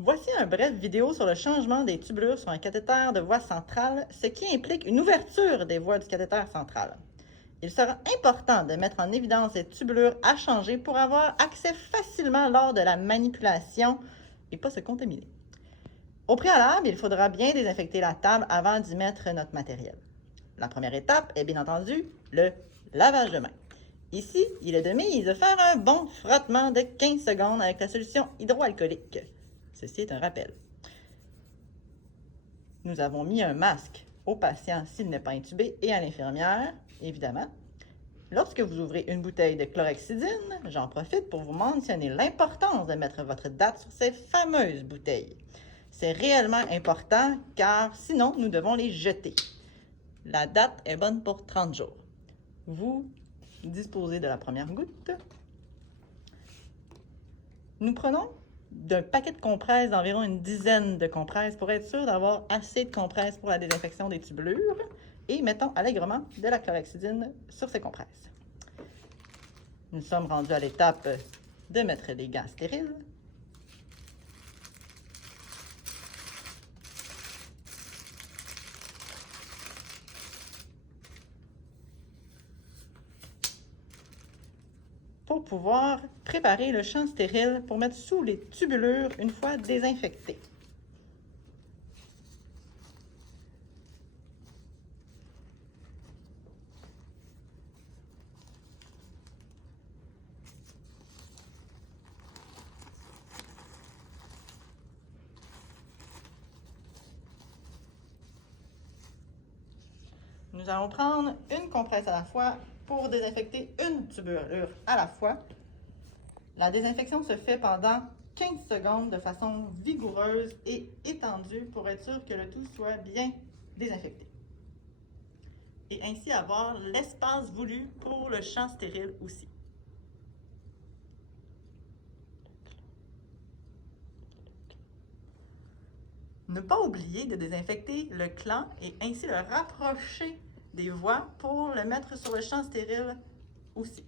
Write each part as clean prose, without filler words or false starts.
Voici un bref vidéo sur le changement des tubulures sur un cathéter de voie centrale, ce qui implique une ouverture des voies du cathéter central. Il sera important de mettre en évidence les tubulures à changer pour avoir accès facilement lors de la manipulation et pas se contaminer. Au préalable, il faudra bien désinfecter la table avant d'y mettre notre matériel. La première étape est bien entendu le lavage de mains. Ici, il est de mise de faire un bon frottement de 15 secondes avec la solution hydroalcoolique. Ceci est un rappel. Nous avons mis un masque au patient s'il n'est pas intubé et à l'infirmière, évidemment. Lorsque vous ouvrez une bouteille de chlorhexidine, j'en profite pour vous mentionner l'importance de mettre votre date sur ces fameuses bouteilles. C'est réellement important car sinon nous devons les jeter. La date est bonne pour 30 jours. Vous disposez de la première goutte. Nous prenons d'un paquet de compresses d'environ une dizaine de compresses pour être sûr d'avoir assez de compresses pour la désinfection des tubulures et mettons allègrement de la chlorhexidine sur ces compresses. Nous sommes rendus à l'étape de mettre des gants stériles. Pour pouvoir préparer le champ stérile pour mettre sous les tubulures une fois désinfectées. Nous allons prendre une compresse à la fois pour désinfecter une tubulure à la fois. La désinfection se fait pendant 15 secondes de façon vigoureuse et étendue pour être sûr que le tout soit bien désinfecté. Et ainsi avoir l'espace voulu pour le champ stérile aussi. Ne pas oublier de désinfecter le clan et ainsi le rapprocher des voies pour le mettre sur le champ stérile aussi.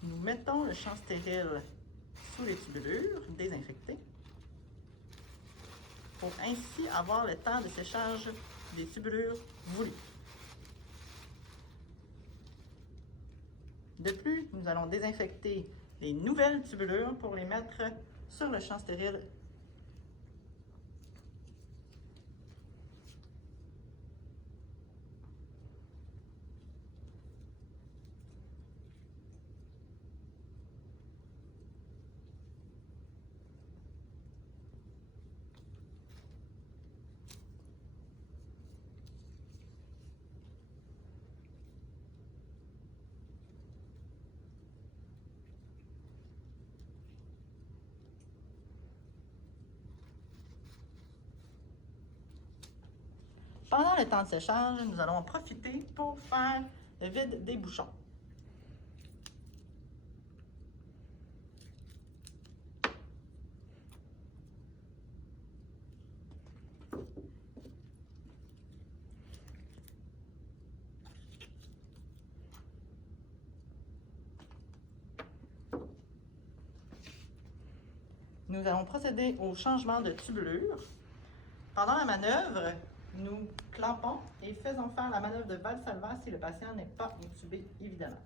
Nous mettons le champ stérile sous les tubulures désinfectées pour ainsi avoir le temps de séchage des tubulures voulues. De plus, nous allons désinfecter les nouvelles tubulures pour les mettre sur le champ stérile. Pendant le temps de séchage, nous allons en profiter pour faire le vide des bouchons. Nous allons procéder au changement de tubulure. Pendant la manœuvre, nous clampons et faisons faire la manœuvre de Valsalva si le patient n'est pas intubé, évidemment.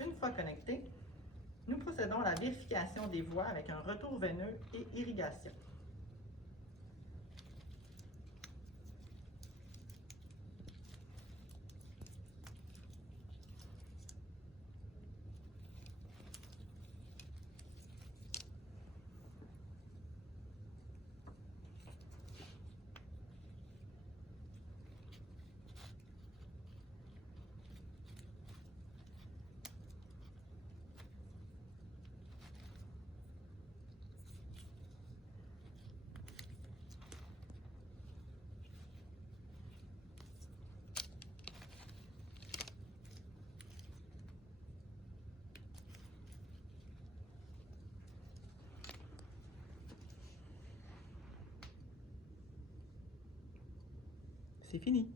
Une fois connecté, nous procédons à la vérification des voies avec un retour veineux et irrigation. C'est fini.